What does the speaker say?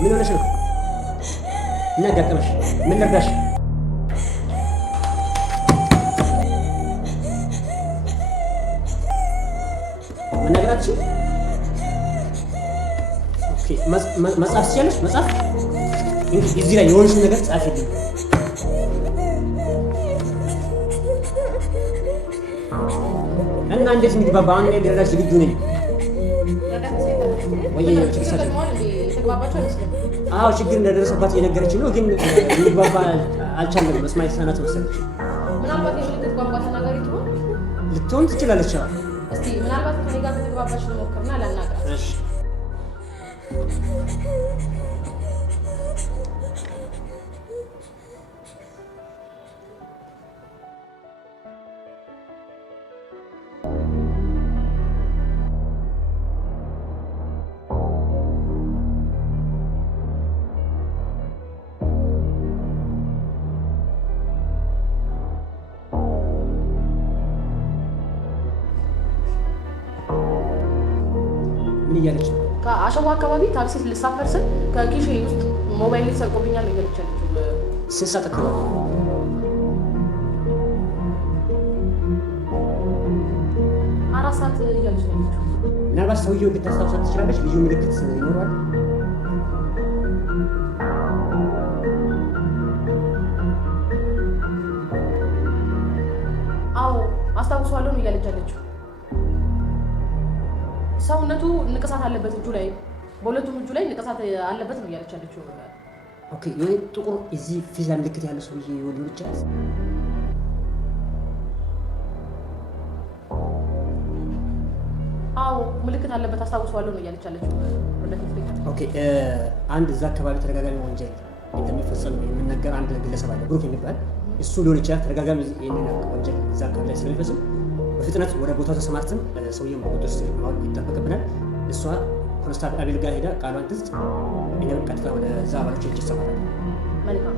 ምን ሆነሽ ነው? ምን አጋጠመሽ? ምን ልርዳሽ? መናገራችሁ ኦኬ። መጽሐፍ ትችያለሽ? መጽሐፍ እዚህ ላይ የሆንሽውን ነገር ጻፊልኝ። እና እንዴት እንግባባ? አሁን ላይ ልረዳሽ ዝግጁ ነኝ። አዎ ችግር እንደደረሰባት እየነገረችኝ ነው፣ ግን እንግባባ አልቻለም። መስማት የተሳናት መሰለኝ። ምናልባት የምልክት ቋንቋ ተናጋሪ ልትሆን ትችላለች። እስቲ ምናልባት ከኔ ጋር ተግባባሽ ልሞክርና ላናግራት። እሺ ምን እያለች ነው? ከአሸዋ አካባቢ ታክሲ ልሳፈር ስል ከኪሼ ውስጥ ሞባይል ሰርቆብኛል እያለች ያለችው። ስንት ሰዓት አካባቢ? 4 ሰዓት እያለች ነው ያለችው። ምናልባት ሰውየው ልታስታውሳት ትችላለች? ልዩ ምልክት ይኖረዋል? አዎ አስታውሰዋለሁ ነው እያለች ያለችው። ሰውነቱ ንቅሳት አለበት እጁ ላይ፣ በሁለቱም እጁ ላይ ንቅሳት አለበት ነው እያለች ያለችው። ኦኬ የሆነ ጥቁር እዚህ ፊዛ ምልክት ያለው ሰውዬ ሊሆን ይችላል። አዎ ምልክት አለበት አስታውሰዋለሁ ነው እያለች ያለችው። ኦኬ አንድ እዛ አካባቢ ተደጋጋሚ ወንጀል እንደሚፈጸም የሚነገር አንድ ግለሰብ አለ፣ ብሩክ የሚባል እሱ ሊሆን ይችላል። ተደጋጋሚ ይህንን ወንጀል እዛ አካባቢ ላይ ስለሚፈጽም በፍጥነት ወደ ቦታው ተሰማርተን ሰውየውን በቁጥጥር ስር ማወቅ ይጠበቅብናል። እሷ ኮንስታብል አቤል ጋር ሄዳ ቃሏን ትስጥ፣ እኛም ቀጥታ ወደ እዛ አባሎች እጅ ይሰማራል። መልካም